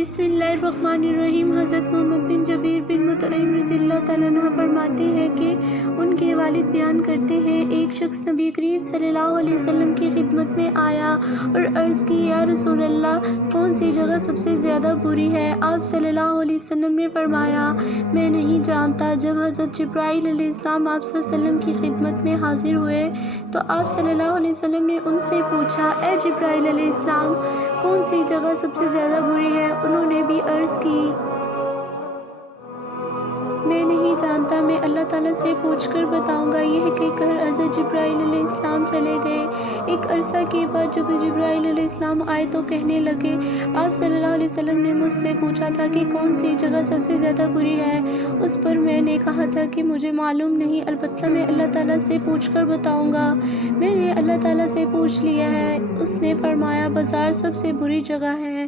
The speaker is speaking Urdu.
بسم اللہ الرحمن الرحیم۔ حضرت محمد بن جبیر بن مطعم رضی اللہ تعالیٰ عنہ فرماتے ہیں کہ ان کے والد بیان کرتے ہیں، ایک شخص نبی کریم صلی اللہ علیہ وسلم کی خدمت میں آیا اور عرض کی، یا رسول اللہ، کون سی جگہ سب سے زیادہ بری ہے؟ آپ صلی اللہ علیہ وسلم نے فرمایا، میں نہیں جانتا۔ جب حضرت جبرائیل علیہ السلام آپ صلی اللہ علیہ وسلم کی خدمت میں حاضر ہوئے تو آپ صلی اللہ علیہ وسلم نے ان سے پوچھا، اے جبرائیل علیہ السلام، کون سی جگہ سب سے زیادہ بری ہے؟ انہوں نے بھی عرض کی، میں نہیں جانتا، میں اللہ تعالیٰ سے پوچھ کر بتاؤں گا۔ یہ کہہ کر حضرت جبرائیل علیہ السلام چلے گئے۔ ایک عرصہ کے بعد جب جبرائیل علیہ السلام آئے تو کہنے لگے، آپ صلی اللہ علیہ وسلم نے مجھ سے پوچھا تھا کہ کون سی جگہ سب سے زیادہ بری ہے۔ اس پر میں نے کہا تھا کہ مجھے معلوم نہیں، البتہ میں اللہ تعالیٰ سے پوچھ کر بتاؤں گا۔ میں نے اللہ تعالیٰ سے پوچھ لیا ہے۔ اس نے فرمایا، بازار سب سے بری جگہ ہے۔